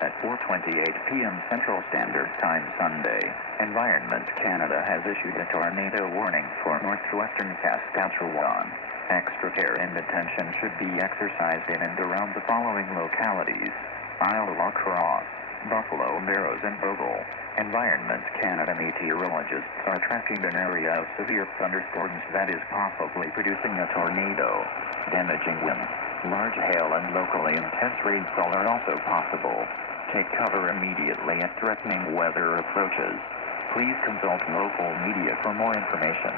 At 4:28 p.m. Central Standard Time Sunday, Environment Canada has issued a tornado warning for northwestern Saskatchewan. Extra care and attention should be exercised in and around the following localities: Iowa Cross, Buffalo, Narrows, and Bogle. Environment Canada meteorologists are tracking an area of severe thunderstorms that is possibly producing a tornado. Damaging winds, large hail, and locally intense rainfall are also possible. Take cover immediately as threatening weather approaches. Please consult local media for more information.